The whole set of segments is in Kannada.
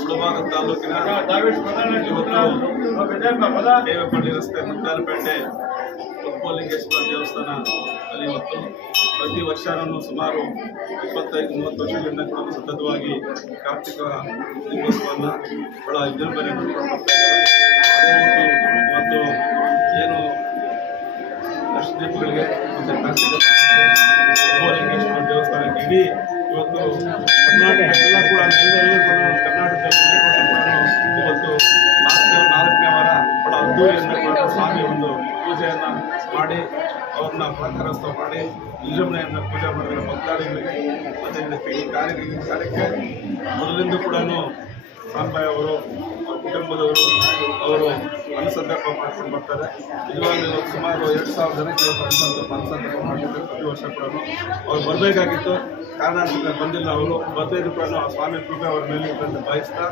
ಮುಳಬಾಗ ತಾಲೂಕಿನ ದೇವಪಳ್ಳಿ ರಸ್ತೆ ಮುದ್ದಾನಪೇಟೆ ಉತ್ಪಲಿಂಗೇಶ್ವರ ದೇವಸ್ಥಾನ ಅಲ್ಲಿ ಇವತ್ತು ಪ್ರತಿ ವರ್ಷನೂ ಸುಮಾರು 25-30 ವರ್ಷಗಳಿಂದ ಸತತವಾಗಿ ಕಾರ್ತಿಕ ದೀಪೋತ್ಸವವನ್ನು ಬಹಳ ವಿಜೃಂಭಣೆ ಮಾಡ್ತಾ ಇದ್ದಾರೆ. ಅದೇ ರೀತಿ ಇವತ್ತು ಏನು ದೀಪಗಳಿಗೆ ಮತ್ತು ಕಾರ್ತಿಕ ಉತ್ಪಲಿಂಗೇಶ್ವರ ದೇವಸ್ಥಾನಕ್ಕೆ ಇಡೀ ಇವತ್ತು ಕರ್ನಾಟಕ ಎಲ್ಲ ಕೂಡ ಕರ್ನಾಟಕದಲ್ಲಿ ಇವತ್ತು 4ನೇ ವಾರ ಬಹಳ ಅದ್ದೂರಿಯಿಂದ ಸ್ವಾಮಿ ಒಂದು ಪೂಜೆಯನ್ನು ಮಾಡಿ ಅವ್ರನ್ನ ಪ್ರಾಕಾರೋತ್ಸವ ಮಾಡಿ ವಿಜೃಂಭಣೆಯನ್ನು ಪೂಜೆ ಮಾಡಿದರೆ ಭಕ್ತಾದಿಗಳಿಗೆ ಮತ್ತು ಈ ಕಾರ್ಯಕ್ಕೆ ಮೊದಲಿಂದ ಕೂಡ ಸಾಂಬಾಯಿ ಅವರು ಅವ್ರ ಕುಟುಂಬದವರು ಅವರು ಅನುಸಂಧಾನ ಮಾಡ್ಕೊಂಡು ಬರ್ತಾರೆ. ನಿಜವಾಗ್ಲೂ ಸುಮಾರು 2000 ಜನಕ್ಕೆ ಅನುಸಂಧಾನ ಮಾಡಿದ್ದಾರೆ. ಪ್ರತಿ ವರ್ಷ ಕೂಡ ಅವ್ರು ಬರಬೇಕಾಗಿತ್ತು, ಕಾರಣಾಂತರ ಬಂದಿಲ್ಲ. ಅವರು ಬರ್ತಿದ್ರು ಕೂಡ ಆ ಸ್ವಾಮಿ ಕೃಪೆ ಅವ್ರ ಮೇಲೆ ಅಂತ ಬಯಸ್ತಾ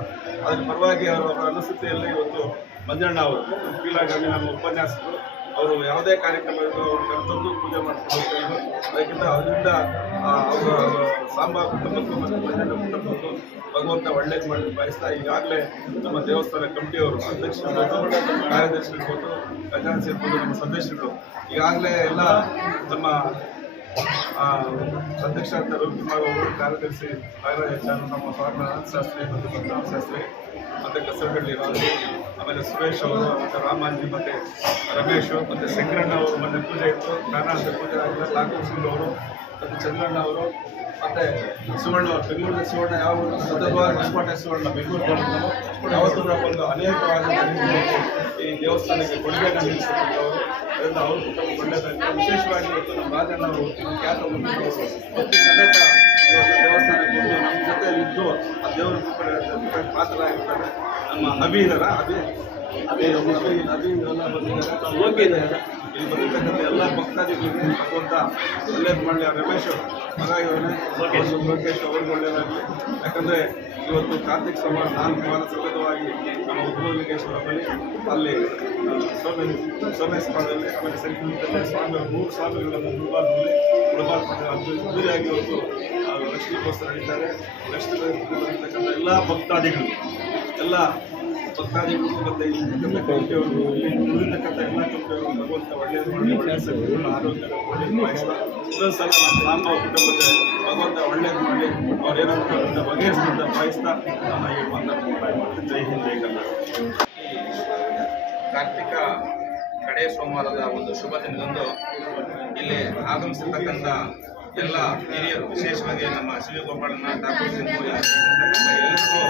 ಅದ್ರ ಪರವಾಗಿ ಅವರ ಅನುಸ್ಥಿತಿಯಲ್ಲಿ ಇವತ್ತು ಮಂಜಣ್ಣ ಅವರು ಕೀಲಾಗಿ ನಮ್ಮ ಉಪನ್ಯಾಸಕರು ಅವರು ಯಾವುದೇ ಕಾರ್ಯಕ್ರಮ ಅವರು ಕರೆತಂದು ಪೂಜೆ ಮಾಡ್ಕೊಂಡು ಹೋಗ್ತಾಯಿದ್ರು. ಅದಕ್ಕಿಂತ ಅದರಿಂದ ಅವರ ಸಾಂಬಾ ಕುಟುಂಬಕ್ಕೂ ಮತ್ತು ಮಂಜಣ್ಣ ಕುಟುಂಬಕ್ಕೂ ಭಗವಂತ ಒಳ್ಳೇದು ಮಾಡಿ ಬಯಸ್ತಾ ಈಗಾಗಲೇ ನಮ್ಮ ದೇವಸ್ಥಾನ ಕಮಿಟಿಯವರು ಅಧ್ಯಕ್ಷರು ಕಾರ್ಯದರ್ಶಿರ್ಬೋದು ಖಜಾನ್ಸಿ ಇರ್ಬೋದು ನಮ್ಮ ಸದಸ್ಯರು ಈಗಾಗಲೇ ಎಲ್ಲ ನಮ್ಮ ಅಧ್ಯಕ್ಷ ಅಂತ ರವಿಕುಮಾರ್ ಅವರು, ಕಾರ್ಯದರ್ಶಿ ನಾಗರಾಜಾಚಾರ್ಯ, ನಮ್ಮ ಸ್ವಾಮಿನಾಥ ಶಾಸ್ತ್ರಿ ಮತ್ತು ಪದ್ಮನಾಭ ಶಾಸ್ತ್ರಿ ಮತ್ತು ಕಸರಗಡ್ಡಿ ರಾಜು, ಆಮೇಲೆ ಸುರೇಶ್ ಅವರು ಮತ್ತು ರಾಮಾಂಜಿ ಮತ್ತು ರಮೇಶ್ ಮತ್ತು ಶಂಕರಣ್ಣ ಅವರು ಮೊನ್ನೆ ಪೂಜೆ ಇತ್ತು, ಕಾರಣಾಂತರ ಪೂಜೆ ಆಗಿಲ್ಲ, ಠಾಕೂರ್ ಸಿಂಗ್ ಅವರು ಮತ್ತು ಚಂದ್ರಣ್ಣ ಅವರು ಮತ್ತು ಸುವರ್ಣ ಬೆಂಗಳೂರಿನ ಸುವರ್ಣ ಯಾವ ಸತತವಾಗಿ ಹೊಸಕೋಟೆ ಸುವರ್ಣ ಬೆಂಗಳೂರು ಬಂದು ಯಾವತ್ತೂ ಕೂಡ ಒಂದು ಅನೇಕವಾದ ಈ ದೇವಸ್ಥಾನಕ್ಕೆ ಕೊಡುಗೆಯನ್ನು ನೀಡಿಸಿರ್ತಕ್ಕಂಥವರು. ಅದರಿಂದ ಅವರು ಕುಟುಂಬ ಒಳ್ಳೆಯದಾಗಿ ವಿಶೇಷವಾಗಿ ಇವತ್ತು ನಮ್ಮ ರಾಜಣ್ಣವರು ಖ್ಯಾತ ಪ್ರತಿ ಸಮೇತ ಇವತ್ತು ದೇವಸ್ಥಾನಕ್ಕೆ ಬಂದು ನಮ್ಮ ಜೊತೆಯಲ್ಲಿ ಇದ್ದು ಆ ದೇವರ ಪಾತ್ರರಾಗಿರ್ತಾರೆ. ನಮ್ಮ ಅಭಿ ಇದಾರ ಅದೇ ಎಲ್ಲ ಬಂದಿದ್ದಾರೆ. ಹೋಗಿದ್ದಾರೆ ಇಲ್ಲಿ ಬಂದಿರ್ತಕ್ಕಂಥ ಎಲ್ಲ ಭಕ್ತಾದಿಗಳಿಗೆ ಭಗವಂತ ಒಳ್ಳೇದು ಮಾಡಲಿ. ಆ ರಮೇಶ್ ಮಗ ಇವನೇ ಲೋಕೇಶ್ ಅವ್ರಿಗೆ ಒಳ್ಳೆಯದಾಗಲಿ. ಯಾಕಂದರೆ ಇವತ್ತು ಕಾರ್ತಿಕ ಸೋಮವಾರ 4 ವಾರ ಸತತವಾಗಿ ನಮ್ಮ ಉತ್ಪಲಿಂಗೇಶ್ವರ ಬಳಿ ಅಲ್ಲಿ ಸೋಮೇಶ್ವರದಲ್ಲಿ ಆಮೇಲೆ ಸಂಕೀರ್ತದಲ್ಲಿ ಸ್ವಾಮಿ 3 ಸ್ವಾಮಿಗಳನ್ನು ಮುಳಬಾಗದಲ್ಲಿ ಅದ್ದೂರಿಯಾಗಿ ಇವತ್ತು ಲಕ್ಷ್ಮೀಗೋಸ್ಕರ ನಡೀತಾರೆ. ಲಕ್ಷ್ಮೀರ್ತಕ್ಕಂಥ ಎಲ್ಲ ಭಕ್ತಾದಿಗಳು ಮತ್ತು ಇಲ್ಲಿರ್ತಕ್ಕಂಥ ಕಮಿಟಿಯವರು ಉಳಿರ್ತಕ್ಕಂಥ ಎಲ್ಲ ಕಮಿಟಿಯವರು ಭಗವಂತ ಒಳ್ಳೆಯದು ಮಾಡಿ ಒಳ್ಳೆಯ ಸಂಖ್ಯೆಗಳ ಆರೋಗ್ಯ ಒಳ್ಳೆಯ ಬಯಸ್ತಾ ಇನ್ನೊಂದು ಸಲ ನಮ್ಮ ಸಾಂಬ ಕುಟುಂಬದ ಭಗವಂತ ಒಳ್ಳೆಯದು ಮಾಡಿ ಅವ್ರೇನಾದ್ರು ಬಗೆಹರಿಸಿದ ಬಯಸ್ತಾ ನಮ್ಮ ಈ ಮಾತಾಡ್ಕೊಂಡು ಜೈ ಹಿಂದ್ ಜೈ ಕನ್ನಡ. ಕಾರ್ತಿಕ ಕಡೆ ಸೋಮವಾರದ ಒಂದು ಶುಭ ದಿನದಂದು ಇಲ್ಲಿ ಆಗಮಿಸಿರ್ತಕ್ಕಂಥ ಎಲ್ಲ ಹಿರಿಯರು, ವಿಶೇಷವಾಗಿ ನಮ್ಮ ಶಿವಗೋಪಾಲಣ್ಣ, ಠಾಕೂರ್ ಸಿಂಗ್ ಎಲ್ಲರಿಗೂ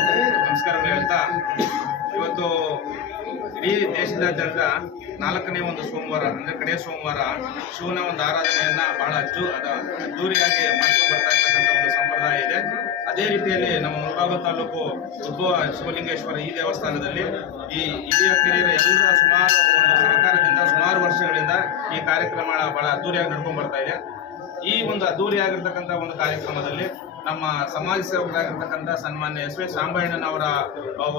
ನಮಸ್ಕಾರಗಳು ಹೇಳ್ತಾ, ಇವತ್ತು ಇಡೀ ದೇಶದಾದ್ಯಂತ 4ನೇ ಒಂದು ಸೋಮವಾರ ಅಂದರೆ ಕಡೆ ಸೋಮವಾರ ಶಿವನ ಒಂದು ಆರಾಧನೆಯನ್ನು ಬಹಳ ಅದ್ದೂರಿಯಾಗಿ ಮಾಡ್ಕೊಂಡು ಬರ್ತಾ ಇರ್ತಕ್ಕಂಥ ಒಂದು ಸಂಪ್ರದಾಯ ಇದೆ. ಅದೇ ರೀತಿಯಲ್ಲಿ ನಮ್ಮ ಮುಳಬಾಗ ತಾಲೂಕು ಉದ್ಭವ ಶಿವಲಿಂಗೇಶ್ವರ ಈ ದೇವಸ್ಥಾನದಲ್ಲಿ ಈ ಹಿರಿಯ ಕಿರಿಯರ ಎಲ್ಲರ ಸುಮಾರು ಒಂದು ಸಹಕಾರದಿಂದ ಸುಮಾರು ವರ್ಷಗಳಿಂದ ಈ ಕಾರ್ಯಕ್ರಮ ಬಹಳ ಅದ್ದೂರಿಯಾಗಿ ನಡ್ಕೊಂಡು ಬರ್ತಾ ಇದೆ. ಈ ಒಂದು ಅದ್ದೂರಿಯಾಗಿರ್ತಕ್ಕಂಥ ಒಂದು ಕಾರ್ಯಕ್ರಮದಲ್ಲಿ ನಮ್ಮ ಸಮಾಜ ಸೇವಕರಾಗಿರ್ತಕ್ಕಂಥ ಸನ್ಮಾನ್ಯ ಎಸ್ ವಿ ಸಾಂಬಯ್ಯಣ್ಣನವರ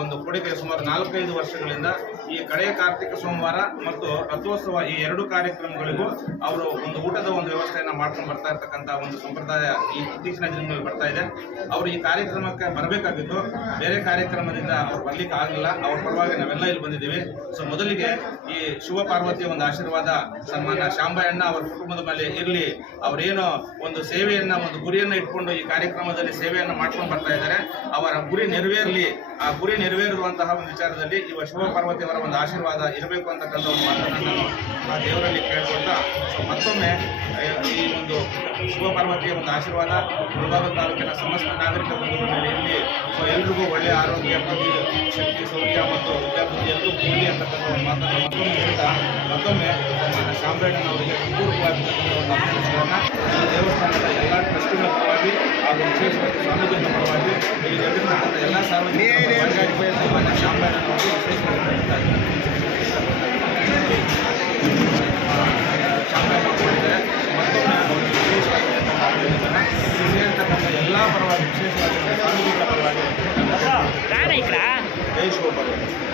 ಒಂದು ಕೊಡುಗೆ ಸುಮಾರು 4-5 ವರ್ಷಗಳಿಂದ ಈ ಕಡೆಯ ಕಾರ್ತಿಕ ಸೋಮವಾರ ಮತ್ತು ರಥೋತ್ಸವ ಈ 2 ಕಾರ್ಯಕ್ರಮಗಳಿಗೂ ಅವರು ಒಂದು ಊಟದ ಒಂದು ವ್ಯವಸ್ಥೆಯನ್ನು ಮಾಡ್ಕೊಂಡು ಬರ್ತಾ ಇರ್ತಕ್ಕಂಥ ಒಂದು ಸಂಪ್ರದಾಯ ಈ ಇತ್ತೀಚಿನ ದಿನಗಳಲ್ಲಿ ಬರ್ತಾ ಇದೆ. ಅವರು ಈ ಕಾರ್ಯಕ್ರಮಕ್ಕೆ ಬರಬೇಕಾಗಿತ್ತು, ಬೇರೆ ಕಾರ್ಯಕ್ರಮದಿಂದ ಅವ್ರು ಬರ್ಲಿಕ್ಕೆ ಆಗಲಿಲ್ಲ. ಅವ್ರ ಪರವಾಗಿ ನಾವೆಲ್ಲ ಇಲ್ಲಿ ಬಂದಿದ್ದೀವಿ. ಸೊ ಮೊದಲಿಗೆ ಈ ಶಿವ ಪಾರ್ವತಿಯ ಒಂದು ಆಶೀರ್ವಾದ ಸನ್ಮಾನ್ಯ ಶಾಂಬಯ್ಯಣ್ಣ ಅವರ ಕುಟುಂಬದ ಮೇಲೆ ಇರಲಿ. ಅವರೇನು ಒಂದು ಸೇವೆಯನ್ನು ಒಂದು ಗುರಿಯನ್ನು ಇಟ್ಕೊಂಡು ಈ ಕಾರ್ಯಕ್ರಮದಲ್ಲಿ ಸೇವೆಯನ್ನು ಮಾಡ್ಕೊಂಡು ಬರ್ತಾ ಇದ್ದಾರೆ, ಅವರ ಗುರಿ ನೆರವೇರಲಿ. ಆ ಗುರಿ ನೆರವೇರುವಂತಹ ಒಂದು ವಿಚಾರದಲ್ಲಿ ಇವ ಶಿವ ಪಾರ್ವತಿಯವರ ಒಂದು ಆಶೀರ್ವಾದ ಇರಬೇಕು ಅಂತಕ್ಕಂಥ ಒಂದು ಮಾತನ್ನು ನಾನು ಆ ದೇವರಲ್ಲಿ ಕೇಳ್ಕೊಳ್ತಾ, ಮತ್ತೊಮ್ಮೆ ಈ ಒಂದು ಶಿವ ಪಾರ್ವತಿಯ ಒಂದು ಆಶೀರ್ವಾದ ಮುಳಬಾಗ ತಾಲೂಕಿನ ಸಮಸ್ತ ನಾಗರಿಕ ಬಂಧುಗಳ ಮೇಲೆ ಇರಲಿ. ಸೊ ಎಲ್ರಿಗೂ ಒಳ್ಳೆಯ ಆರೋಗ್ಯ, ಬುದ್ಧಿ, ಶಕ್ತಿ, ಸೌಖ್ಯ ಮತ್ತು ವಿದ್ಯಾಬುದ್ಧಿ ಎಲ್ಲರೂ ಕೂಡಲಿ ಅಂತಕ್ಕಂಥ ಒಂದು ಮಾತನ್ನು ಮತ್ತೊಮ್ಮೆ ಹೇಳ್ತಾ, ಮತ್ತೊಮ್ಮೆ ನಮ್ಮ ಶಾಂಬಯ್ಯಣ್ಣನವರಿಗೆ ಪೂರ್ವಕವಾಗಿರ್ತಕ್ಕಂಥ ಒಂದು ಅಭಿನಂದನೆಗಳನ್ನು ದೇವಸ್ಥಾನದ ಎಲ್ಲ ಟ್ರಸ್ಟಿಗಳ ಪರವಾಗಿ ಹಾಗೂ ವಿಶೇಷವಾಗಿ ಸ್ವಾಮೀಜಿಗಳ ಪರವಾಗಿ ಇಲ್ಲಿ ಬಂದಿರತಕ್ಕಂಥ ಎಲ್ಲ ಸಾರ್ವಜನಿಕರ ಪರವಾಗಿ ಸನ್ಮಾನ್ಯ ಶಾಂಬಯ್ಯಣ್ಣನವರಿಗೆ ವಿಶೇಷವಾಗಿ ಶಾಂಬಯ್ಯಣ್ಣ ಮಾಡಿದ್ದಾರೆ. ಮತ್ತೊಮ್ಮೆ ಅವರು ವಿಶೇಷವಾಗಿ ಸೇರ್ತಕ್ಕಂಥ ಎಲ್ಲ ಪರವಾಗಿ ವಿಶೇಷವಾಗಿ ಸ್ವಾಮೀಜಿಗಳ ಪರವಾಗಿ ಜೈ ಶಿವ ಪಾರ್ವತಿ.